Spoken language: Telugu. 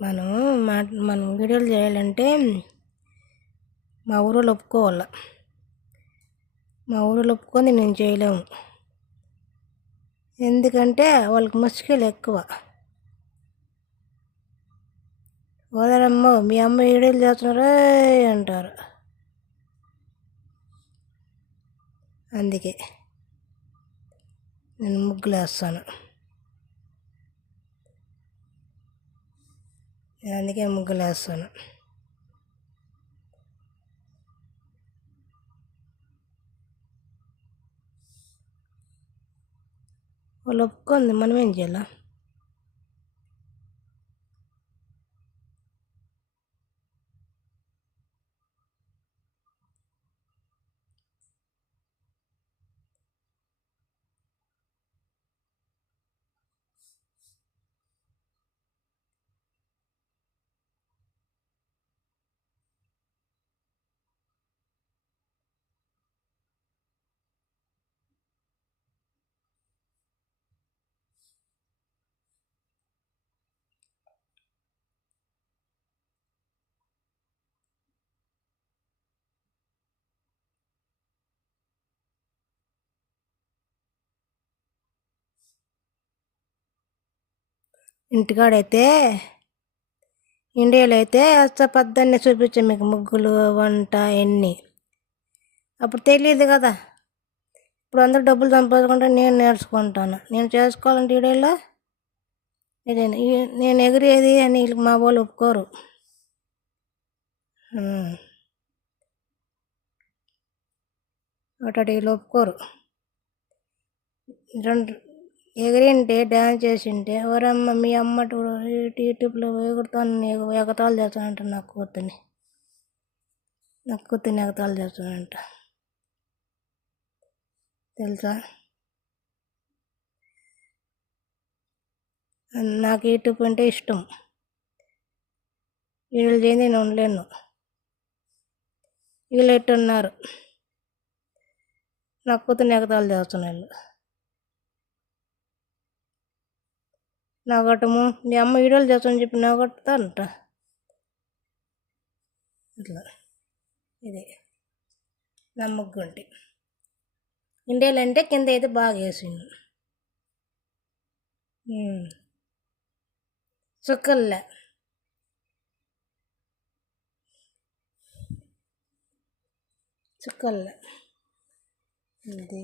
మనం మనం వీడియోలు చేయాలంటే మా ఊరిలో ఒప్పుకోవాలి. మా ఊరిలో ఒప్పుకొని నేను చేయలేము. ఎందుకంటే వాళ్ళకి ముసుగులు ఎక్కువ. వదరమ్మో మీ అమ్మ వీడియోలు చేస్తున్నారే అంటారు. అందుకే నేను ముగ్గులు వేస్తాను. అందుకే ముగ్గులు వేస్తాను. వాళ్ళు ఒప్పుకుంది మనం ఏం చేయాలి? ఇంటికాడైతే ఇండియాలో అయితే పొద్దున్నే చూపించాం మీకు ముగ్గులు వంట ఎన్ని. అప్పుడు తెలియదు కదా. ఇప్పుడు అందరూ డబ్బులు సంపాదించుకుంటే నేను నేర్చుకుంటాను. నేను చేసుకోవాలంటే వీడియోలో నేను ఎగిరేది అని వీళ్ళకి మా వాళ్ళు ఒప్పుకోరు. ఒకటి వీళ్ళు ఒప్పుకోరు. రెండు ఎగిరింటే డ్యాన్స్ చేసింటే ఎవరమ్మ మీ అమ్మ యూట్యూబ్లో ఎగురుతాను నీకు ఎగతాలు చేస్తానంట. నా కూతుర్ని ఎగతాలు చేస్తానంట తెలుసా. నాకు యూట్యూబ్ అంటే ఇష్టం. వీళ్ళు చేయండి నేను ఉండలేను. వీళ్ళు ఎట్టున్నారు నా కూతుర్ని ఎగతాలు చేస్తున్నారు. నాగటము మీ అమ్మ వీడియోలు చేస్తానని చెప్పి నాగొట్టుతారంట. ఇట్లా ఇది నా ముగ్గుంటి ఇండియాలో అంటే కింద అయితే బాగా వేసిండు. చుక్కల్లే ఇది